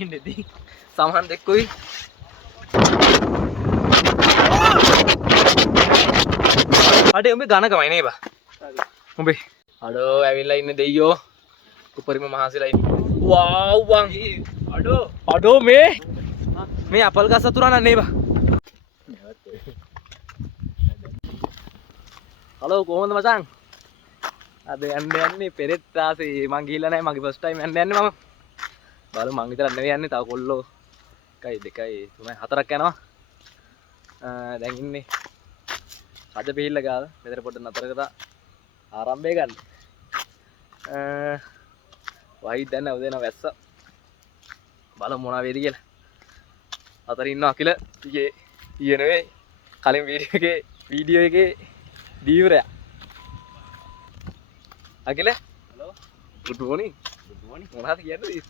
ඉන්නේදී සමහන් දෙක්කුයි අඩේ උඹේ ඝනකමයි නේ බා උඹේ අඩෝ ඇවිල්ලා ඉන්නේ දෙයියෝ උපරිම මහසෙලා ඉන්නේ වාව් වන් අඩෝ මේ අපල් ගස් අතුරා නන්නේ බා හලෝ කොහොමද මචං අද යන්නේ පෙරෙත් ආසේ මං ගිහිල්ලා නැහැ මගේ ෆස්ට් ටයිම් යන්නේ මම බලමු මං විතරක් නෙවෙයි යන්නේ තව කොල්ලෝ 1 2 3 4ක් යනවා දැන් ඉන්නේ රජ පිහිල්ල ගාව මෙතන පොඩ්ඩක් නතර කරලා ආරම්භය ගන්න වහයි දැන් උදේන වැස්ස බලමු මොනවා වෙයිද කියලා අතර ඉන්නවා අකිල ඊයේ නෙවෙයි කලින් වීඩියෝ එකේ දීවරයා අකිල හලෝ good morning මොනවද කියන්නේ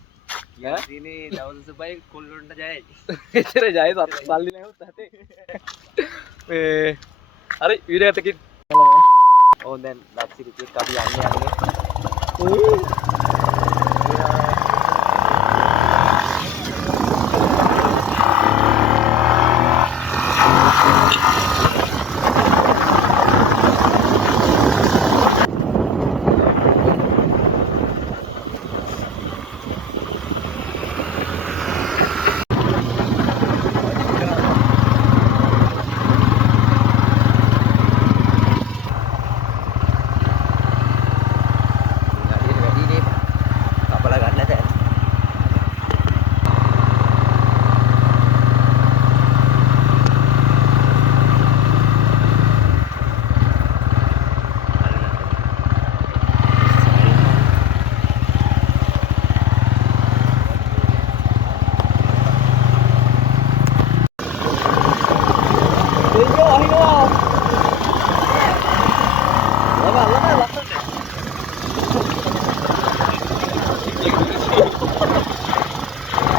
ඉතින් දවස් සුබයි කොල්ලොන්ට ජයයි එච්චර ජය සල්ලි නැවුත් හතේ හරි වීඩියෝ එකකින් ඕ දැන් ලක්සිරි කෙක් අපි යන්නේ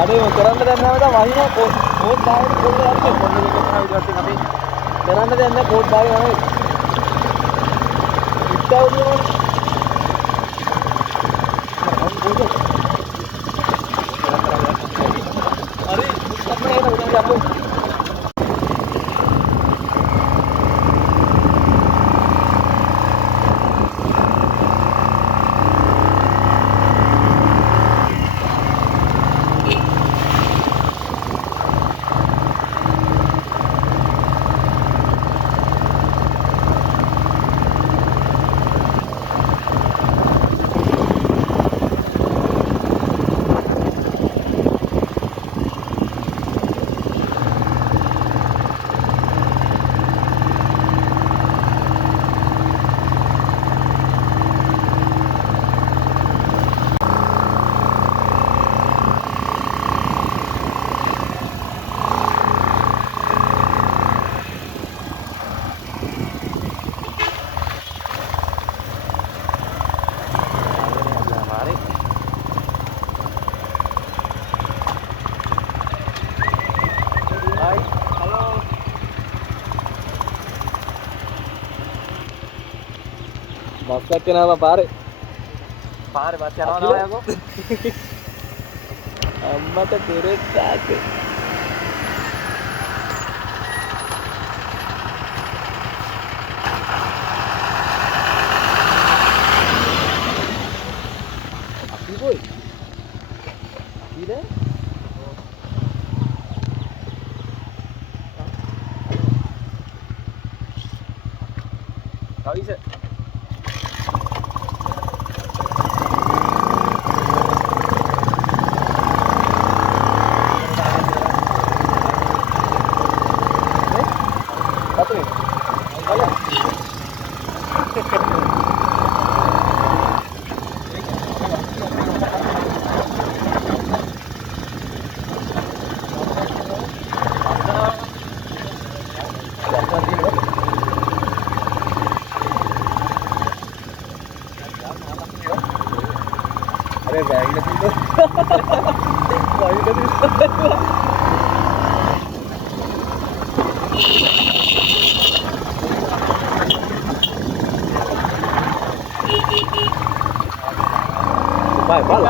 අනේ මම කරන්න දැන් නැවත වහිනවා කෝඩ් දාගෙන කොල්ල යන්නේ කොල්ල දෙක තමයි විදිහට අපි කරන්න දැන් නැහැ කෝඩ් දාගෙන යන්නේ ඉස්සවුනේ හරි අපේ එන උදේ අපෝ बस का क्या नाम है पारे बस क्या नाम है को अम्मा तो तेरे साथ अभी बोल इधर कभी से अरे बैग में तो बाय बाल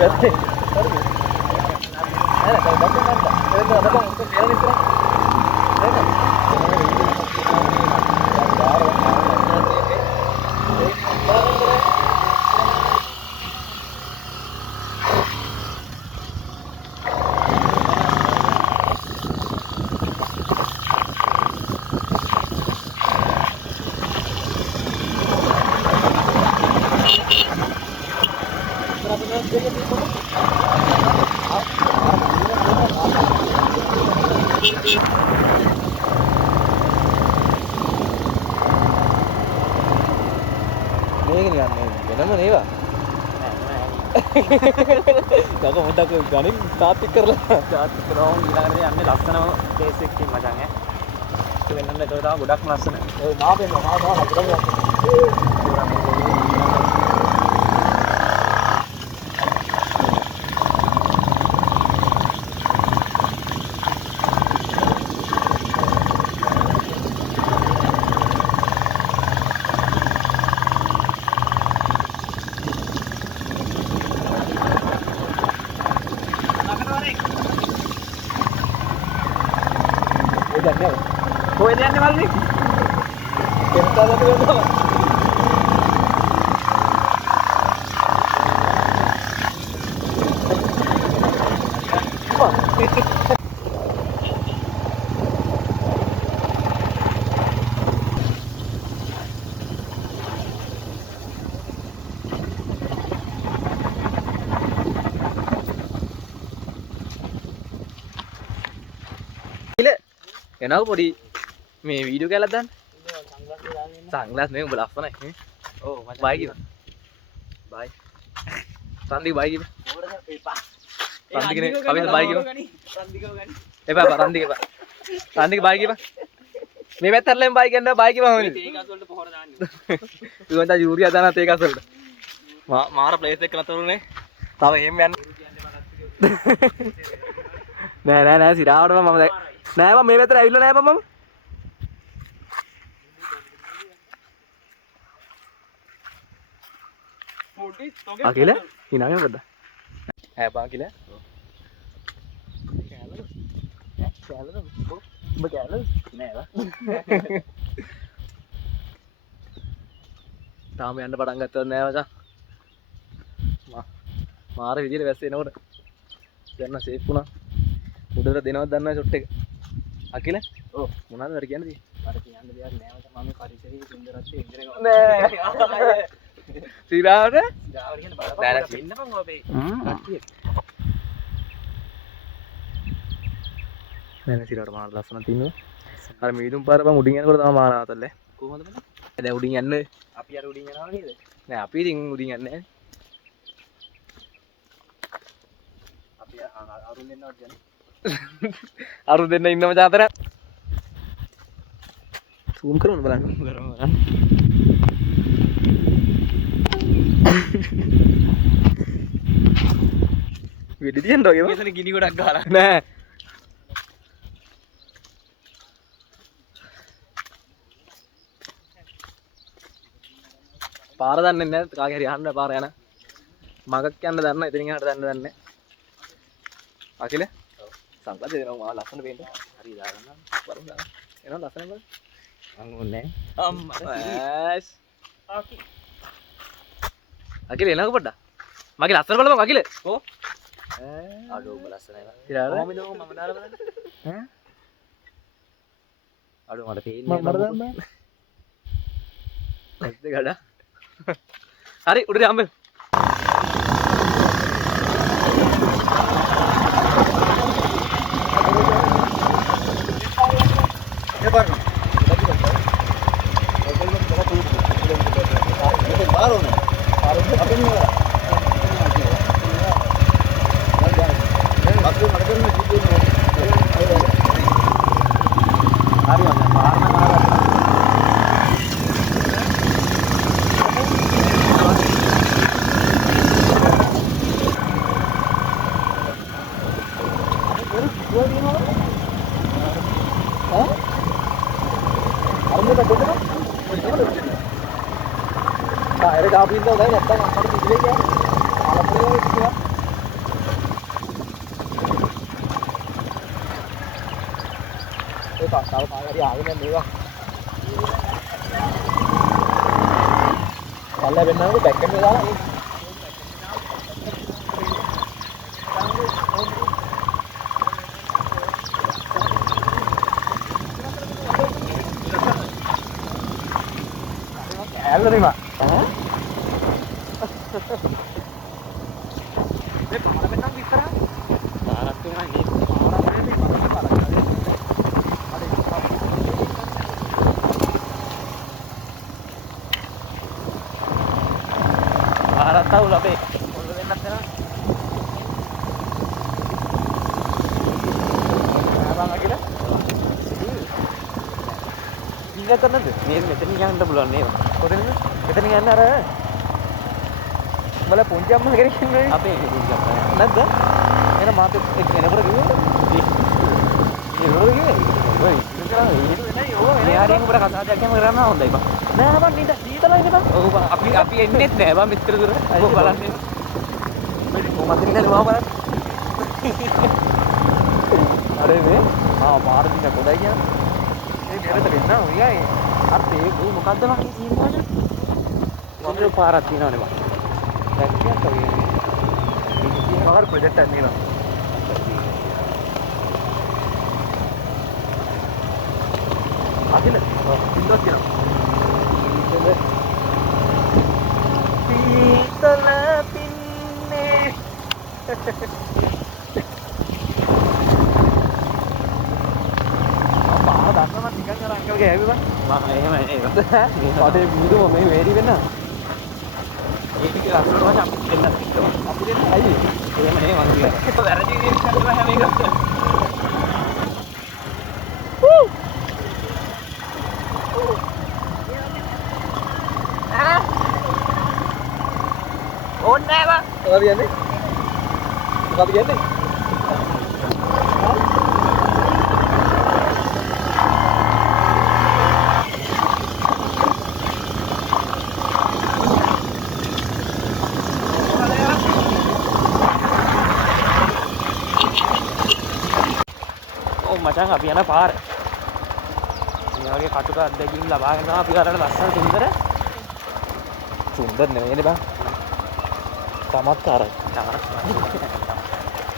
වැස්සේ. හරිද? නෑ නෑ බස් එක ගන්න. එන්න අද බං උඩ කියලා ඉස්සරහ. මේක නිකන් වෙනම නේවා. නෑ මොඩක් ගණන් තාත්තික කරලා තාත්තික කරනවා ඊළඟට යන්නේ ලස්සනම ප්ලේස් එකකින් මචං ඈ. ඒක වෙනම ඒක තමයි ගොඩක්ම ලස්සන. ඔය මාපෙන්න මාව ගොඩක් කොහෙද යන්නේ මල්ලි? කෙන්තාලට යනවා. එනවා පොඩි මේ වීඩියෝ කැලක් දාන්න. සන්ග්ලාස් නේ උඹ ලස්සනයි නේ. ඔව් මචං. බයි කිව්වා. බයි. රන්දික බයි කිව්වා. ඕකට එපා. රන්දිකනේ අපි බයි කිව්වා. රන්දිකව ගනි. එපා රන්දික එපා. රන්දික බයි කිව්වා. මේ පැත්තටලෙන් බයි කියනවා බයි කිව්වා හොනේ. තේකස් වලට පොහොර දාන්නේ. ඊගොන්ට යූරියා දාන තේකස් වලට. මාර ප්ලේස් එක නතරුනේ. තව එහෙම යන්න. නෑ සිරාවටම මම නෑ මම මේ පැත්තට ඇවිල්ලා නෑ මම. අකිල hina me පොඩ්ඩක්. ඈ බා අකිල. කෑලද? ඔබ කෑලද? නෑ වා. තාම යන්න පටන් ගත්තද නෑ මචං. මාර විදියට වැස්ස එනකොට දැන් සේෆ් වුණා. උඩට දෙනවද දන්නවද ෂොට් එක? අකිල? ඔව් මොනවද වැඩ කියන්නේ? මට කියන්න දෙයක් නෑ මචං මම පරිසරයේ සුන්දරත්වයේ ඉන්ද්‍රේ නෑ. සිරාවට? සිරාවට කියන්නේ බලපන්. නෑ ඉන්න බං ඔබේ. කට්ටිය. නෑ සිරාවට මාන ලස්සන තින්නවා. අර මීදුම් පාර බං උඩින් යනකොට තමයි මාන ආතල්ලේ. කොහොමද බං? දැන් උඩින් යන්නේ. අපි අර උඩින් යනවා නේද? නෑ අපි ඉතින් උඩින් යන්නේ නෑ. අපි අරුන් දෙන්නවත් යන්නේ. අරුන් දෙන්න ඉන්නම ජාතර. zoom කරන්න බලන්න. වෙඩි තියන්න වගේ මෙතන ගිනි ගොඩක් ගහලා නෑ. පාර දන්නේ නැහැ කාගේ හරි අහන්න පාර යන මගක් යන්න දන්න එතනින් එහාට දන්න දන්නේ අකිල සංකල්ප දෙනවා ලස්සන පේන්න හරි දාගන්න වරුන් දාන්න එනවා ලස්සන බලන්න මං ඕනේ අම්මා ඇස් අකිල එනක පොඩ්ඩක් මගේ ලස්සන බලමු අකිල කො අඩෝ ඔබ ලස්සනයි ඉතින් කොහොමද මම දාලා බලන්න ඈ අඩෝ මට පේන්නේ මම දාන්න ඇස් දෙක ගඩ හරි උඩට යන්න Nah, ada kabin tuh, saya datang angkat di sini kan. Alat ini තව කාලේ ආගෙන මේවා. කල්ලා වෙන්නකෝ බැක් එකේ දාලා. ඇල්ලනේ මා. මේ පාර මෙතන විතර. පාරක් තුනයි නේ. පාරක් තවුල අපේ පොළ වෙන්නත් වෙනවා. ආවම කියලා. ඉන්න කරනද? මේ මෙතන යන්න පුළුවන් නේද? කොතනද? මෙතන යන්න අර බල පුංචි අම්මා කෙනෙක් ඉන්නේ. අපේ පුංචි අම්මා. නැද්ද? එන මාත් එක්ක එනකොට කිව්වද? ඒකෝද කිව්වේ? ඔය ඉතින් නෑ ඕ එනේ හරියම උඹට කතාවක් කරන්න හොඳයි බං. නෑ බං නිද සීතලයිනේ බං. ඔව් බං අපි එන්නෙත් නෑ බං මෙච්චර දුර. ඔව් බලන්න. මේ කොහමද ඉන්නේ මම බලන්න. අර මේ පාර දින පොඩයි කියන්නේ. ඒ දෙරට වෙන්න ඔයයි. අපේ ඒ මොකද්ද මං කියන්නේ? මොන පාරක් තියෙනවනේ බං. දැක්කත් ඔය. ඉතින් මොකද ප්‍රොජෙක්ට් එකක් නෙවෙයි. අදින ඉන්නවත් කියනවා. පීතල පින්නේ. පාර දන්නවා ටිකක් අර අංකල්ගේ ඇවි බං. මම එහෙමයි නේද? මේ වීඩියෝ මේ වැඩි වෙන්න. ඒක කියලා අසලට වශයෙන් අපි දෙන්න තිබ්බා. අපි දෙන්න ඇයි? එහෙම නේ මම කියන්නේ. වැරදි විදිහට කරලා හැම එකක්. ඕනේ නෑ බං. මොකද කියන්නේ? මොකද කියන්නේ? මචං අපි යන පාර මේ වගේ කටුක අත්දැකීම් ලබාගෙන තමයි අපි අරකට ලස්සන සුන්දර නෙවෙයිනේ බං චමත්කාරයි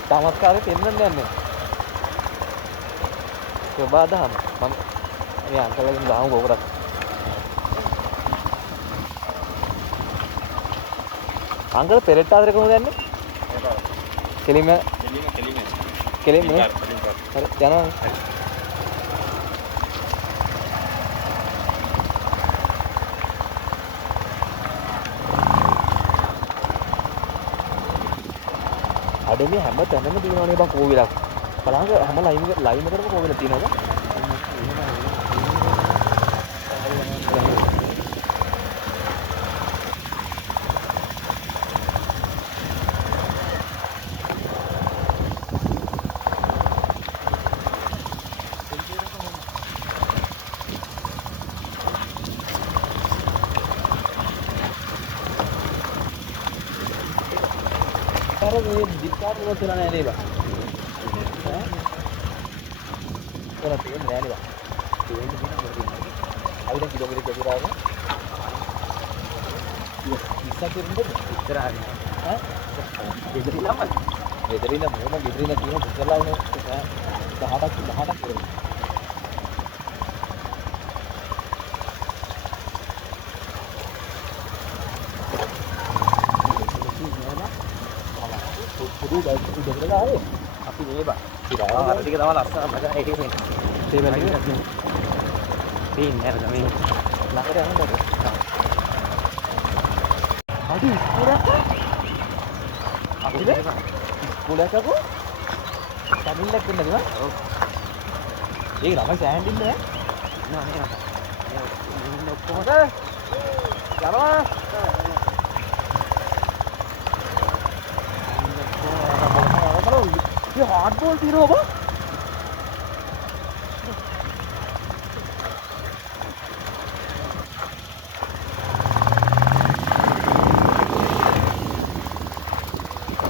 චමත්කාරේ පෙන්වන්න යන්නේ සබාදහම මම මේ අංකලගෙන් ගාමු ගෝකරක් අංකල පෙරට්ට ආදරේ කොහොමද යන්නේ කෙලිම හරි යනවා අඩේ හැම තැනම තියෙනවනේ බං කෝවිලක් බලන්න හැම ලයින් එකකටම කෝවිලක් තියෙනවද මේ දික්කාට මොකද නෑ නේද? ඈ? කොහොමද තියෙන්නේ නෑ නේද? තියෙන්නේ දිනවල. අපි දැන් කිලෝමීටර් කීයක් ආවද? 20ක් දෙන්නද? ඉතරයි. ඈ? ගෙදරින්ම. ගෙදරින්ම මොන ගෙදරින්ම තියෙන පුතලා වුණේ 18ක් කරේ. පුදු ගල් දෙකකට ආවේ අපි මේ බා ඉතින් අර ටික තමයි ලස්සන මචං ඒකේ මේ බැලුවේ පේන්නේ නේද මේ ළඟට යනකොට අඩි ඉස්කෝලේකෝ තමිල්ලක් වෙන්නද නේද ඔව් ඒක ළමයි සෑහෙන්න ඉන්නේ නෑ නෑ ඔක්කොම යනවා ये हॉट बॉल तीर होगा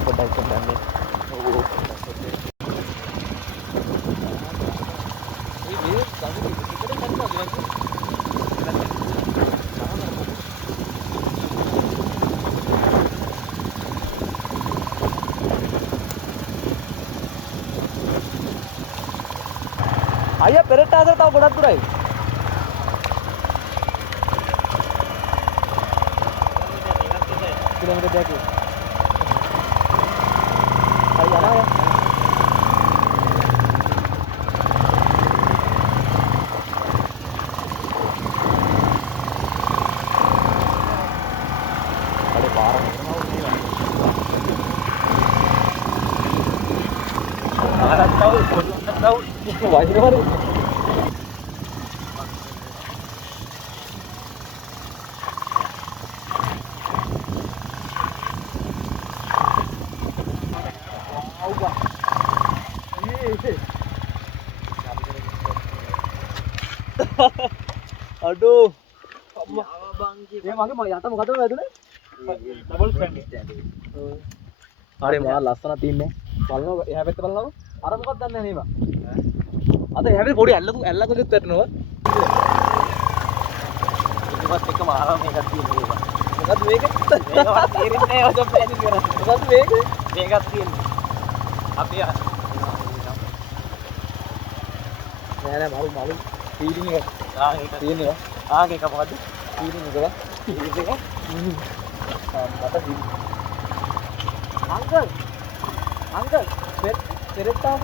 बड़ा कमरा में वो ये අයියා පෙරට ආසර තව ගොඩක් දුරයි. කිලෝමීටර් දෙකක්. අයියා යනවා. අඩේ පාර නෙමෙයි. ආරක් තව වයින්වල අඩෝ අම්මා බං මේ මගේ යට මොකද වැදුනේ ඩබල් ස්ටෑන්ඩ් හරි මා ලස්සන තින්නේ බලනවා එහා පැත්ත බලනවා අර මොකක්ද දන්නේ නේම අද එහා පැත්තේ පොඩි ඇල්ලකුත් වැටෙනවා ඉතිවත් එක මාරම මේකක් තියෙනවා මොකද්ද මේක මේකවත් තේරෙන්නේ නැහැ ඔය ප්ලෑන් එක කරන්නේ මොකද්ද මේක මේකක් තියෙන්නේ අපි නෑ මාළු ෆීලිං එක ඒක තියෙනවා ඒක මොකද්ද ෆීලිං එක මට අංකල් පෙරෙට්ටාව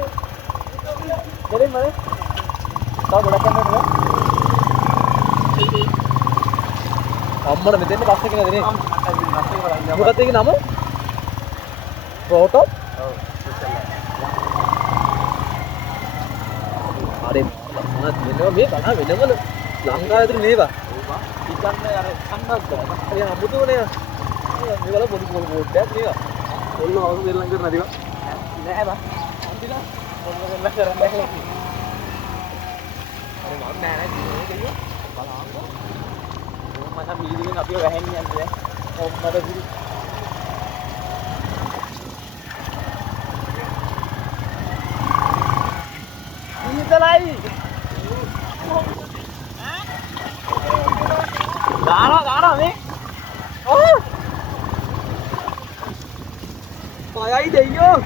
දෙලෙන් මම තව ගොඩක් යන්න ඕනේ අම්මර මෙතෙන් බස් එක නේද නේ මොකක්ද ඒකේ නම ප්‍රෝටෝ ඔව් අර මොනවද වෙනව මේ කන වෙනවල ලංකාවේ ඇතුලේ මේවා ඉතින් අර සම්බන්ධ අය අමුතුනේ මේ වල පොඩි බෝඩ් එකක් මේවා ඔන්න අවුරුදු දෙල්ලම් කරන දේවා නෑ බා අන්තිලා ඔන්න දෙල්ලම් කරන්නේ නැහැ අර මම නෑ දෙයියෝ බලන්න මම මීදිගෙන් අපිව වැහෙන්නේ යන්නේ ඔක්කොම දිරි ඉතලයි ගානවා මේ පයයි දෙයියෝ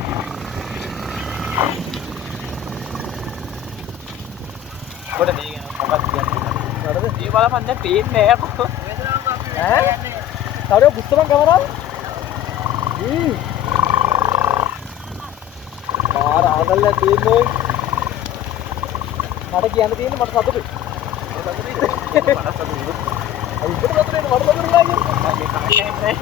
කොට මේ මොකක්ද කියන්නේ නේද මේ බලපන් දැන් පේන්නේ නැහැ කො ඈ තවද පුස්තකම් කවරාව පාර ආදල්ල තියෙන්නේ මට කියන්න තියෙන්නේ මට සතුටුයි අයි ඉතින් වතුරේ මට වතුර නෑ කියන්නේ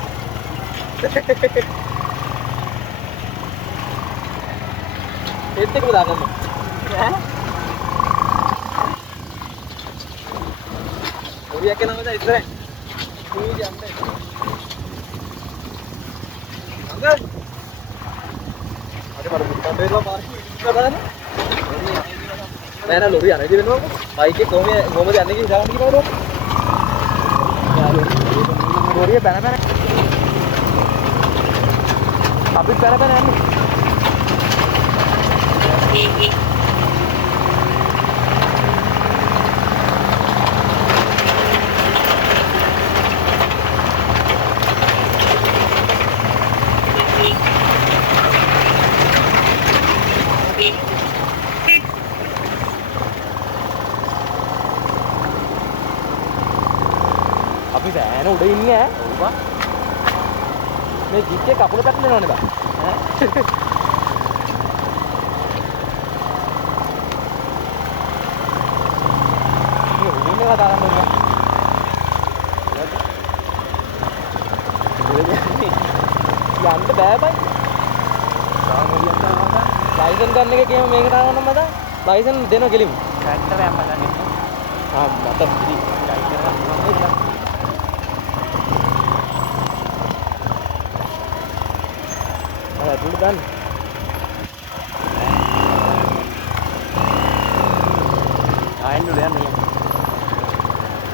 ඒත් එකම දාගන්න ඈ ඔරියක් යනවාද ඉතින් කීජ යන්නේ අංගල් අද මට මුත්තන් දෙලා පාරේ බලන්න නෑ නෑ ලොරි යන්නේ වෙනවා බයික් එක කොහමද යන්නේ කියලා හිතාගන්න කිව්වද ලොරිය බැන අපිත් බැන යන්නේ අපි බෑන උඩ ඉන්නේ ඈ ඔව් මේ ජීප් එක කකුල කට්ට දෙනවනේ බා ඈ මේ උඩින් ඒවා දාන්න ඕනේ යන්න බෑ බයි ලයිසන් ගන්න එක කියම මේකට ආවනම් මට ලයිසන් දෙනවා කෙලිමු ට්‍රැක්ටර් එකක් බලන්න මට ඉතින් ට්‍රැක්ටර් එකක් නෑ dulu kan main dulu ya nih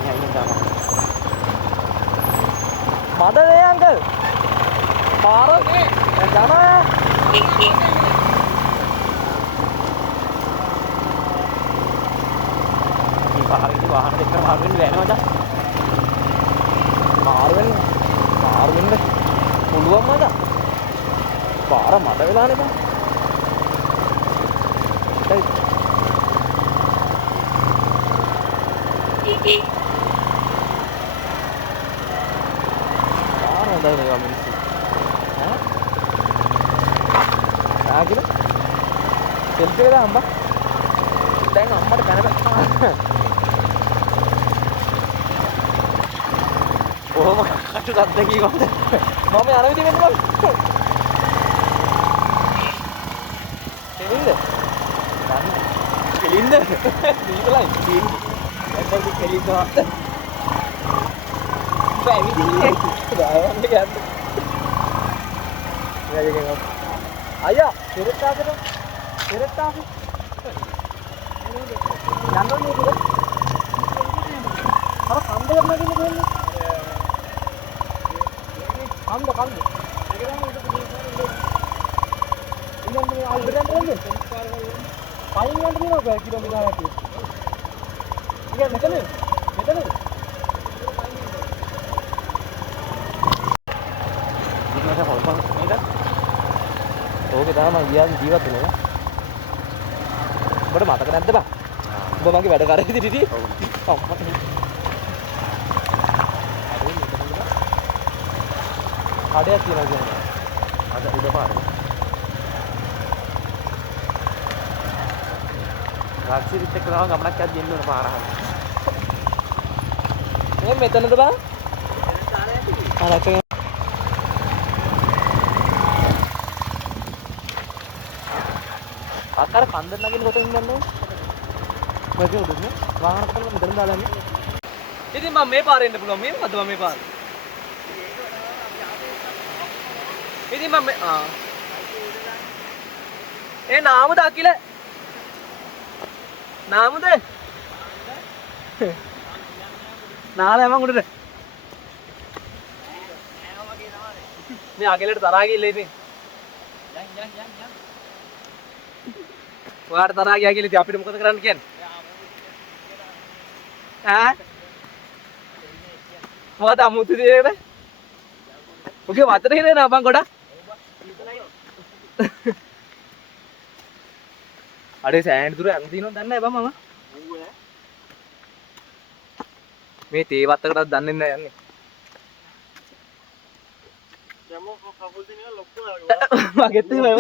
ini sama mana nih uncle parah nih yang sana ini hari ini bahan deker Marvin gak macam Marvin deh puluhan macam පාර මඩ වෙලානේ බං. හොඳයි මේවා මිනිස්සු. ඈ? ආගෙන සෙල්ෆි එකද අම්මා? දැන් අම්මට පැන ඔහොම කටු අත්දැකීමක්. මම යන විදිහ වෙන්න බං. කෙලින්ද? කෙලින්ද? දීපලයි. ඇත්තට කෙලින්ද? බෑ විදිහේ. දායවන්න ගන්න. මෙයාගෙන් අයියා පෙරට්ටාකට පෙරට්ටාක යන්නෝනේ නේද? අර කන්ද කරනවා කියන්නේ කොහෙන්ද? කන්ද කන්ද. ඒක තමයි උඩ ඉන්නේ ආල්බරෙන් රෙන්නේ. පයින් යන්න දිනවා කිලෝමීටරයක්. ඉතින් මෙතන මෙතන මේක හොල්පන් මේක ඕකේ තමයි ගියාන් ජීවත් වෙනවා. ඔබට මතක නැද්ද බං? ඔබ මගේ වැඩ කරේ ඉතින් ඔව්. අම්මට. අඩයක් කියලා කියන්නේ. අද උඩ පාරේ. රාක්ෂිරිත් එක්ක ගමන් ගමනක් යද්දි එන්න ඕන පාර අහන්න. මේ මෙතනද බං? අරක අක්කර කන්දර නගින්න කොට ඉන්නන්නේ මගේ උඩනේ වාහන කරලා මෙතන දාලා යන්නේ. ඉතින් මම මේ පාරේ එන්න පුළුවන්. මේ මොකද්ද මම මේ පාර? ඉතින් මම ඒ නාමද අකිල? නාමද? නාලා මම උඩට. මේ අකිලට තරහා ගිල්ල ඉතින්. යන්. ඔයාට තරහා ගියා කියලා ඉතින් අපිට මොකද කරන්න කියන්නේ? ඈ? මොකද අමුතු දෙයද? ඔගේ වතර හිරේ නා බං ගොඩක්. අඩේ සෑහෙන දුර යන්න තියෙනවද දන්නේ නැහැ බං මම. මේ තේ වත්තකටත් දන්නේ නැහැ යන්නේ. යමෝ කකුල් දිනේ ලොක්කු මගෙත් එහෙමයි.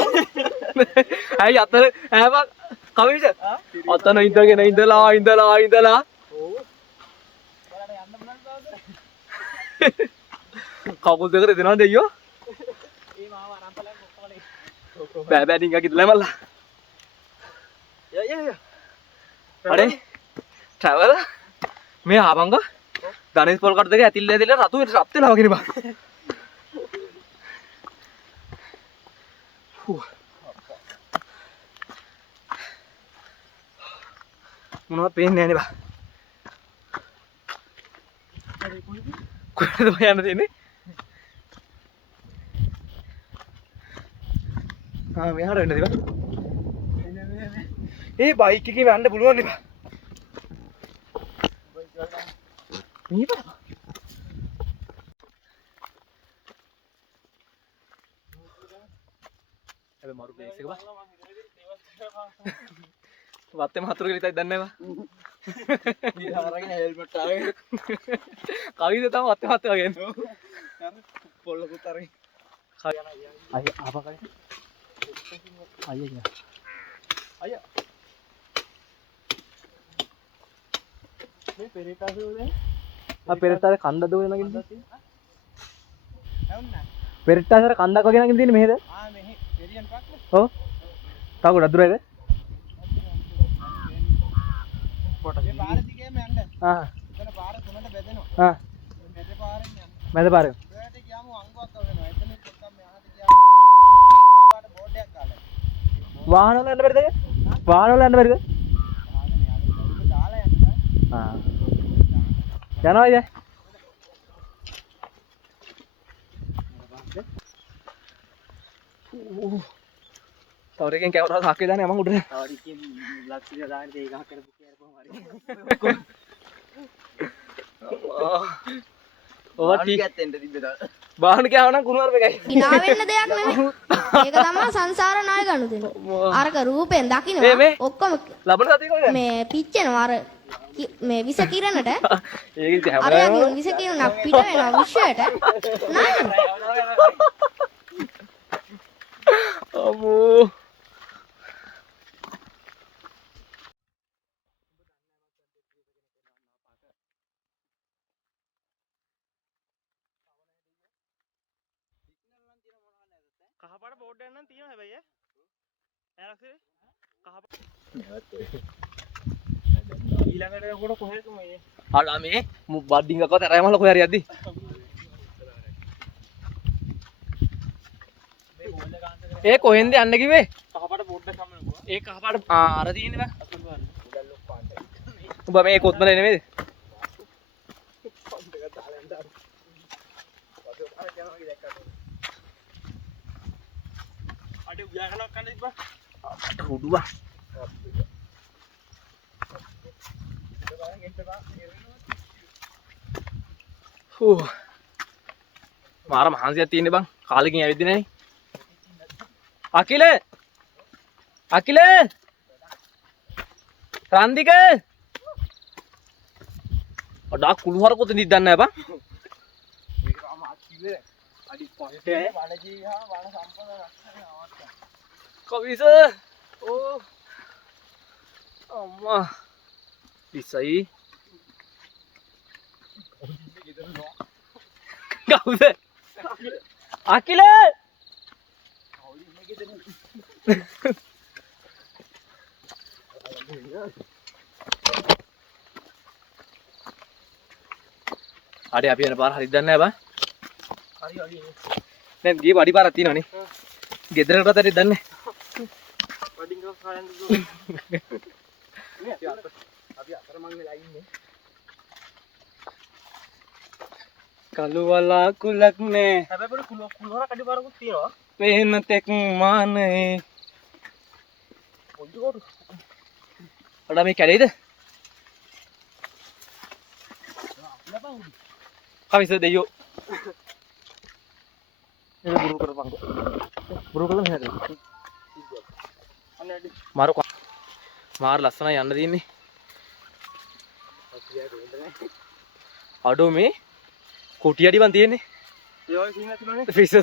ඇයි අතන ඈ බං කවිද? අතන ඉඳගෙන ඉඳලා. ඔව්. බලන්න යන්න බලන්න කකුල් දෙකට දෙනවද අයියෝ? ඒ මාව අරන්පලෙන් කොක්කවලේ. බෑ ඩිංගා කිදලා මල්ලා. ය. අඩේ ට්‍රැවල් මේ ආපංග ධනෙස් පොල් කට් දෙක ඇතිල්ලා රතු රත් වෙලා වගේ නේ බං. මොනවද පේන්නේ නැහැ නේ බං. කොහෙද යන්න තියෙන්නේ? මෙහාට වෙන්නද බං? ඒ බයික් එකේ යන්න පුළුවන් නේ බං. මේ බං. හැබැයි මරු ප්ලේස් එක බං. වත්තේ මහතුරු කියලා ඉතින් දන්නේ නැහැ බං. ඊට හරගෙන හෙල්මට් ආවේ. කවිද තමයි වත්තේ මහතුරු ගන්නේ. පොල්ලකුත් අරගෙන. අයියා ආපකයි. අයියා. මේ පෙරේතාසේ උනේ. පෙරේතාසේ කන්දද ඔය නගින්න තියෙන්නේ. ඇවුන්නේ. පෙරේතාසේ කන්දක් වගේ නගින්න තියෙන්නේ මෙහෙද? මෙහෙ පෙරියන් පක්කේ. ඔව්. තා ගොඩක් දුරයිද? මේ පාර දිගේම යන්න. එතන පාර තුනට බෙදෙනවා. මැද පාරෙන් යන්න. මැද පාරෙන්. ඔයාට ගියාම අංගුවක් වෙනවා. එතන පොඩ්ඩක් මෙහාට ගියාම පාපාට බෝඩ් එකක් ගාලා. වාහන වල යන්න බැරිද? වාහන වල යන්න බැරිද? දාලා යන්න. යනවා ඉතින්. තවරකින් කැමරාව සාක්කේ දාන්නේ මම උඩට. තවරකින් ලක්ෂිය දාන්නේ ඒක හක් කරපු කියරපම හරි. ඔව් ටික ඇත්තෙන්ද තිබ්බද? බාහන කෑවනම් කුණුවරප එකයි. hina වෙන්න දෙයක් නෙමෙයි. ඒක තමයි සංසාර ණය ගනුදෙන. අරක රූපෙන් දකින්න ඔක්කොම ලබන සතිය කොහෙද? මේ පිච්චෙනවා අර මේ විස කිරණට ඒක ඉතින් අර යගේ විස කිරණක් පිට වෙනවා විශ්වයට නෑ අම්මෝ කහපාට බෝඩ් එකක් නම් තියෙනවා හැබැයි ඈ කහපාට ඊළඟට යනකොට කොහෙද මේ අර මේ බඩින්ගකවත් අරයමල කොහේ හරි යද්දි ඒ කොහෙන්ද යන්න කිව්වේ කහපාට බෝඩ් එකක් හම්බුනා ඒ කහපාට අර තියෙන්නේ බං උඹ මේ කොත්මල නෙමෙයිද අඩේ උයාගලක් කන්න තිබ්බා හුඩුවා හූ මාර මහන්සියක් තියෙන්නේ බං කාලෙකින් ඇවිද්දේ නැහනේ අකිල රන්දික අඩක් කුළු හරකොත් නිදි දන්නේ නැහැ බං මේක ආම අක්කිවේ අඩි පොටේ වනජීවි හා වන සම්පද රක්ෂණය අවස්ථා කවිස ඕ අම්මා ඉසයි කවුද අකිල අඩේ අපි යන පාර හරිද දන්නේ නැහැ බං හරි හරි දැන් ගියේ වඩි පාරක් තියෙනවනේ ගෙදරටත් හරිද දන්නේ වඩින් ගස් හොයන්න දුව අපි අතරමං වෙලා ඉන්නේ කළු වලාකුලක් නෑ හැබැයි පොඩි කුලහරක් අඩි පාරකුත් තියෙනවා පේන තෙක් මානේ පොඩි කොට අඩා මේ කැලේද කවිස දෙයෝ ඒක බුරු කරපන්කෝ බුරු කළා නේද අනේ අඩි මාර ලස්සනයි යන්න තියෙන්නේ අඩෝ මේ කොටි අඩි වන් තියෙන්නේ ඒ වගේ සීන් නැතිනෝනේ පිස්සද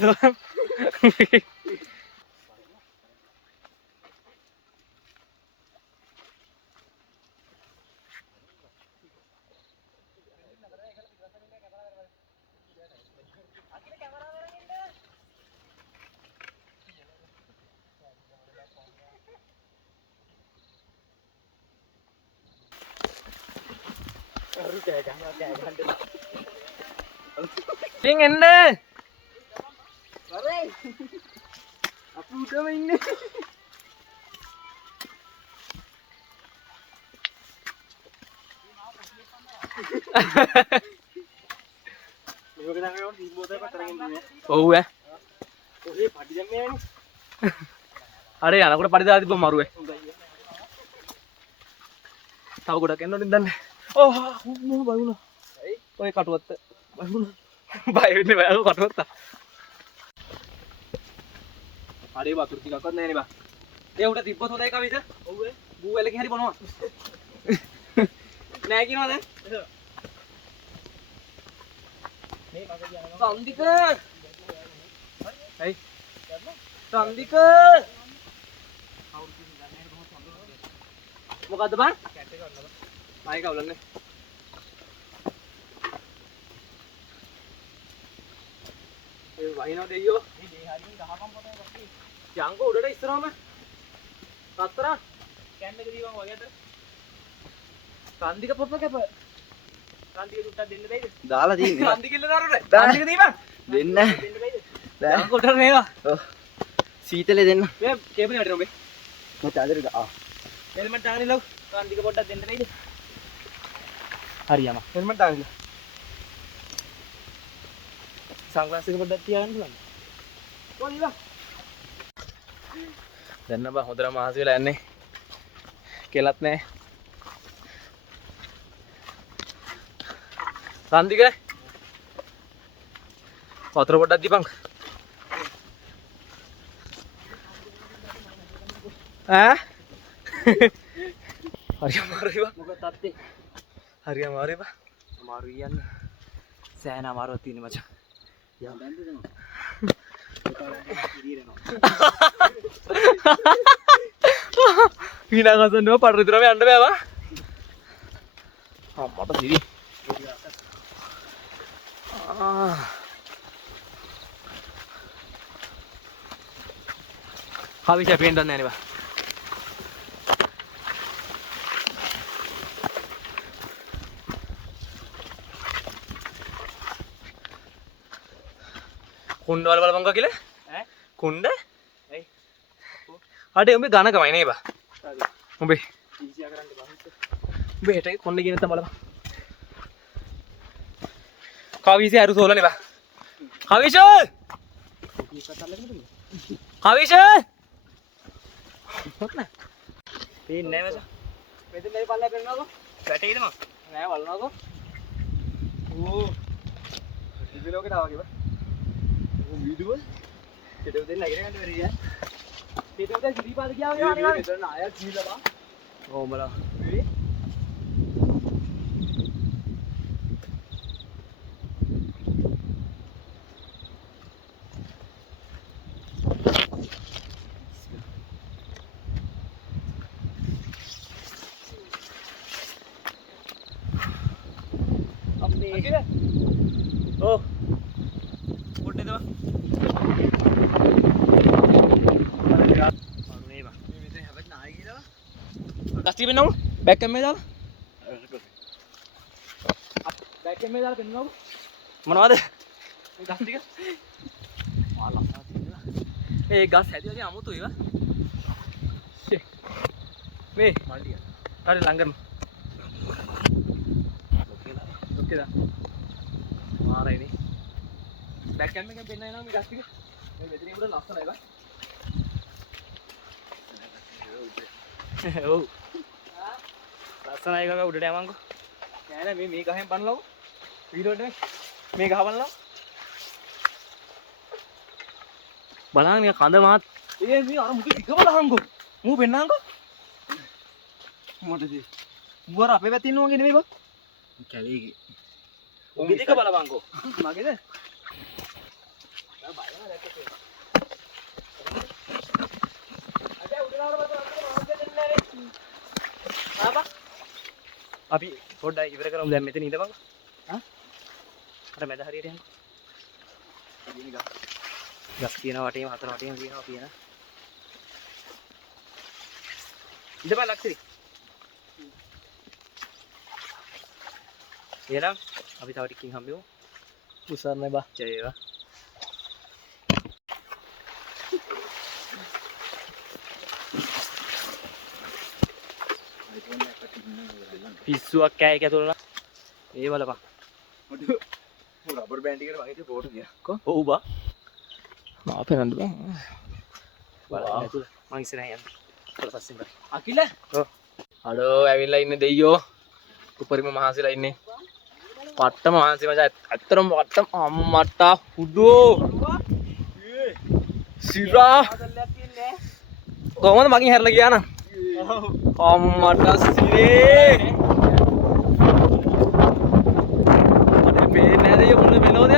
ඉතින් එන්න කරේ අපි උඩම ඉන්නේ මේක දැන් ඒකට දීපෝතේ පතරගෙන ඉන්නේ ඔව් ඈ ඔහේ පඩි දැම්මේ නෑනේ අර යනකොට පඩි දාලා තිබ්බ මරුවේ තව ගොඩක් එන්න ඕනේ දන්නේ ඕ මොහ බයුණා ඇයි ඔය කටුවත්ත බයුණා බය වෙන්නේ බය කටුවත්ත අරේ වතුර ටිකක්වත් නැහැ නේ බා ඒ උඩ තිබ්බොත් හොඳයි කවිද ඔව් ඒ බූ වැලකින් හරි බොනවා නෑ කියනවද මේ මග කියනවා සන්දික හයි සන්දික මොකද්ද බං කැට් එක ගන්න ආයි කවුලන්නේ ඒ වහිනව දෙයියෝ මේ දේ හරියෙන් ගහපම් පොතේ ගස්සේ යංගෝ උඩට ඉස්සරහම සතර කැන් එක දීවන් වගේ අතර සන්දික පොප්ප කැප කාන්තික දුට්ටක් දෙන්න බැයිද දාලා තියෙන්නේ සන්දික ඉල්ල දාරුනේ සන්දික දීපන් දෙන්න දෙන්න බැයිද බෑ යංගෝ උඩට නේවා ඔව් සීතලේ දෙන්න මේ කේබල් එකට ඔබේ මට අදට ආ හෙල්මට් දාගෙන ලව් කාන්තික පොඩ්ඩක් දෙන්න බැයිද හරි යම හෙල්මට් දාගෙන සන්ග්ලාස් එක පොඩ්ඩක් තියාගන්න පුළුවන් කොහොමද දැන් බා හොඳටම මහසි වෙලා යන්නේ කෙලත් නෑ සන්දික වතුර පොඩ්ඩක් දීපන් ඈ හරි අමාරුයි බා මොකද තත්ත්ේ හරි අමාරුයි බා. අමාරු කියන්නේ සෑහෙන අමාරුවක් තියෙන මචං. යා දැන්ද දෙනවා. විනා ගසන්නව පඩ රිදුරම යන්න බෑ බා. මට සිරි. හවිෂ පේන්න නැහැ නේ බා. කුණ්ඩ වල බලපංකෝ කියලා ඈ කුණ්ඩ ඇයි අඩේ උඹේ ඝනකමයි නේ බා උඹේ ඊසියා කරන්න බෑ. උඹේ හෙට කොණ්ඩේ කියන තම බලපන් කවිෂේ අරු සෝලනේ බා කවිෂ කවිෂ මොකක්ද පේන්නේ නැහැ මචං. මෙතන මේ පල්ලෙ පෙන්නනකො වැටේද මං? නෑ වල්නකො ඕ ඉතින් ලෝකේ තාවා කිව්වා වීදුව කෙටු දෙන්න ඉගෙන ගන්න බැරි ඈ කෙටු දෙන්න කිරිපාද ගියාම යනවා නේ මෙතන ආයෙත් ගිහලා බා. ඕ බලා ඕ උඩේ දවා මේ මෙතන හැබැයි නායි කියලා. ගස්ටි වෙන්නව බෑක් කැමේ දාලා බෑක් කැමේ දාලා පෙන්නනකො මොනවද මේ ගස් ටික ආ ලස්සන තියෙනවා ඒ ගස් හැදිලා අමුතුයි වා මේ මල්ටි හරි ළඟම ඔකේද මාරයිනේ බෑක් කැමේ එකෙන් පෙන්නන යනවා මේ ගස් ටික මේ වෙදිනේ උඩ ලස්සනයි වා ඔව් ලස්සනයි කකා උඩට යවන්කෝ. නෑ නෑ මේ ගහෙන් බලනකො වීඩියෝට මේ ගහ බලනවා බලන්න මේ කඳ මාත් ඒ මේ අර මුතු ටික බලහන්කෝ මූ පෙන්නහන්කෝ මොකටද? මුවර අපේ පැත්තේ ඉන්නවගේ නෙමෙයි බා කැලේගේ. උඹ ටික බලපන්කෝ මගේද නෑ බයව දැක්කේ අද උඩරවර බත මාත් දෙන්නේ නෑනේ ආපා අපි පොඩ්ඩක් ඉවර කරමු දැන් මෙතන ඉඳපන්. අර මැද හරියට යන්න. ගස් කියන වටේම හතර වටේම තියෙනවා කියන. ඉඳපන් ලක්ෂරි. එහෙනම් අපි තව ටිකකින් හම්බෙමු. උසන්නේ බා ජය වේවා. පිස්සුවක් කෑ එක ඇතුළේ ඒ බලපන්. රබර් බෑන්ඩ් එකට වගේ ෆෝටෝ ගියා කො ඔව් බා. මා පෙන්නන්න බෑ බලන්න ඇතුළේ මං ඉස්සරහින් යන්න. ඊට පස්සේ බලන්න. අකිල ඔව්. අඩෝ ඇවිල්ලා ඉන්නේ දෙයියෝ උපරිම මහන්සිලා ඉන්නේ පට්ටම මහන්සි මචං ඇත්තටම පට්ටම අම්මට හුඩෝ සිරා කොහමද මගෙන් හැරලා ගියා නම් අම්මට සිරේ අනේ පේන්නේ නැද ය මොන වෙනවද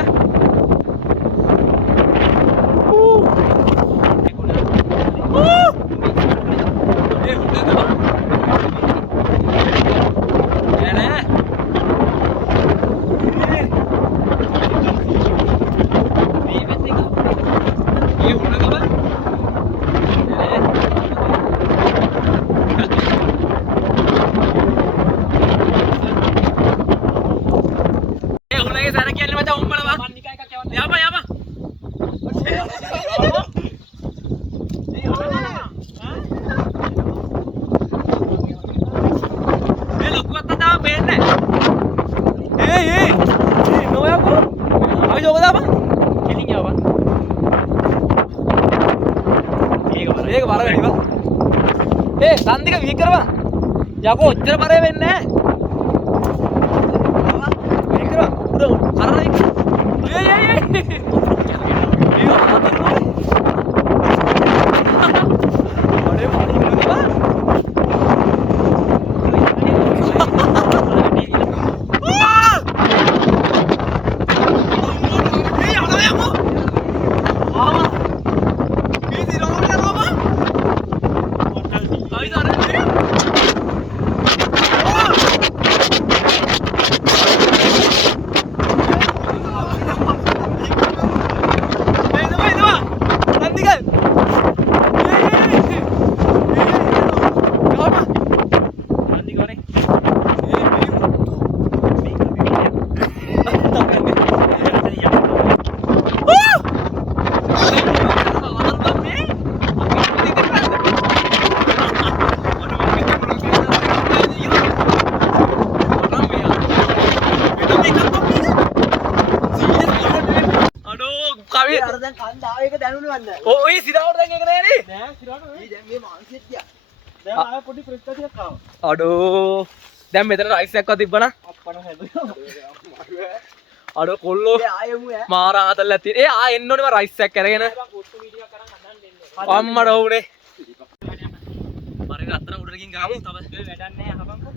සන්දික වී කරවා යකෝ ඔච්චර පරේ වෙන්නේ නැහැ වී කරවා උඩ අරරයි දැන් කන්ද ආව එක දැනුණවද? ඔය සිරාවට දැන් ඒක නෑනේ. නෑ සිරාට ඊ දැන් මේ මාංශෙත් ගියා. දැන් ආය පොඩි ප්‍රෙස් ටිකක් ආවා. අඩෝ දැන් මෙතන රයිස් එකක්වත් තිබ්බනම් අප්පන හැදුවා. අඩෝ කොල්ලෝ ඒ ආයෙමු ඈ. මාරා හදලා තියෙන. ඒ එන්න ඕනේ මම රයිස් එකක් අරගෙන. කොට්ටු වීඩියෝ කරන් හදන්න දෙන්න. අම්මඩ උනේ. මරින අතන උඩට ගින් ගාමු තව. ඒ වැඩක් නෑ අහපන්කෝ.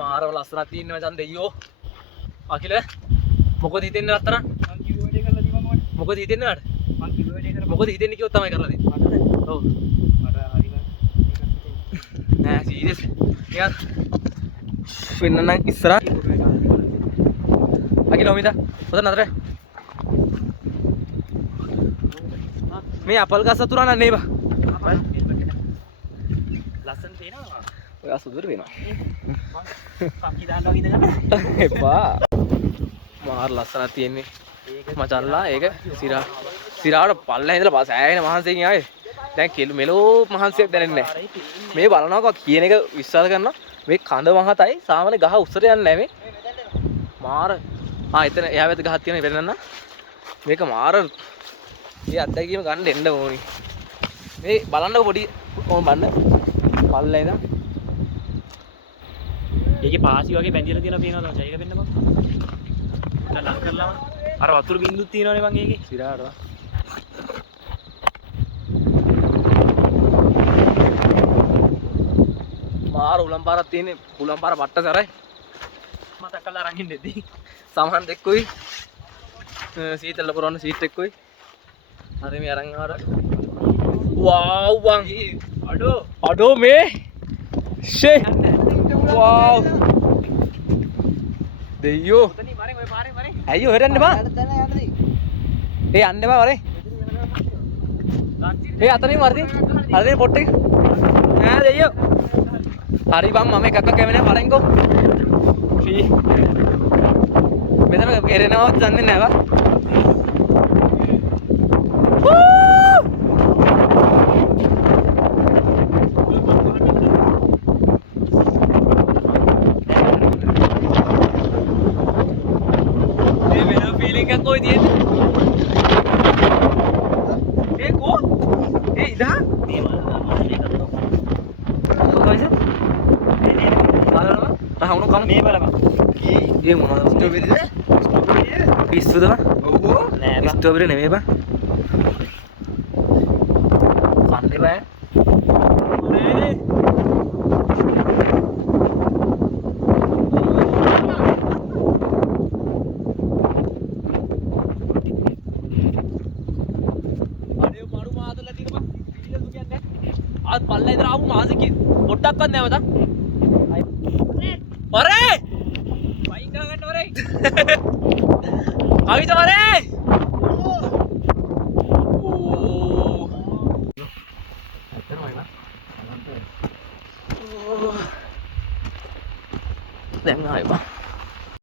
මාරව ලස්සනක් තියෙන මචන් දෙයියෝ. අකිල මොකද හිතෙන්නේ අතන? මං කිව්ව වැඩේ කරලා දීපන් ඔයාලට. මොකද හිතෙන්නේ ආට? මං කිව්ව වැඩේ කරලා මොකද හිතෙන්නේ කිව්වොත් තමයි කරලා දෙන්නේ. මටද? ඔව්. මට හරිම මේකත් නෑ සීරියස්. යාර. වෙනනම් ඉස්සරහ. අකිල ඔමිතා. ඔතන නතර. මේ අපල් ගස් අතුරා නන්නේ බා. ලස්සන තේනවා. ඔය අසුදුර වෙනවා. කක්කි දාන්න වගේ ඉඳගන්න. එපා. මාර ලස්සනක් තියෙන්නේ. මචන්ලා ඒක සිරාවට පල්ලෙන් ඉඳලා සෑහෙන මහන්සියෙන් ආවේ. දැන් කෙළු මෙලෝ මහන්සියක් දැනෙන්නේ නැහැ. මේ බලනවාකෝ කියන එක විශ්වාස කරනවා. මේ කඳ මහතයි සාමාන්‍ය ගහ උස්සට යන්නේ නැහැ මේ. මාර එතන එහා පැත්තේ ගහක් තියෙනවා ඉතින් නන්න. මේක මාර මේ අත්දැකීම ගන්න එන්න ඕනි. මේ බලන්නකො පොඩි කොහොම බලන්න. පල්ලෙන් ඉඳන් ඒකේ පාසි වගේ බැඳිලා තියලා පේනවා තමයි. ඒක වෙන්න බං. ලං කරලා අර වතුර බින්දුත් තියෙනවනේ බං ඒකේ. සිරාට මාර උලම් පාරක් තියෙන්නේ. උලම් පාර වට්ට සරයි. මතක් කරලා අරන් ඉන්නේදී. සමහන් දෙක්කුයි සීතල පුරවන්න සීට් එක්කුයි. හරි මේ අරන් ආවර. වව් බං. අඩෝ මේ ෂේ වව් දෙයියෝ උතනින් මරෙන් ඔය පාරේ මරෙන්. ඇයි ඔහෙට යන්න බා දැන් යන්නදී. ඒ යන්න බා වරේ ඒ අතනින් වර්දි අරගෙන පොට් එක ඈ දෙයියෝ හරි බං මම එකක් කැවෙන්නේ වරෙන්කෝ ෂී මෙතන එරෙනවද දන්නේ නැහැ බා कोई दिए ए को ए इधर कैसे राहुल काम මේ බලපන්. ये මොනවද ස්ට්‍රොබෙරිද පිස්සුද බා නෑ බං. ස්ට්‍රොබෙරි නෙමෙයි බා කන්නේ බෑ आज पल्ला इधर आऊ मां से की पोट्टा कर नहीं बता अरे भाई कहां गए अरे अभी तो अरे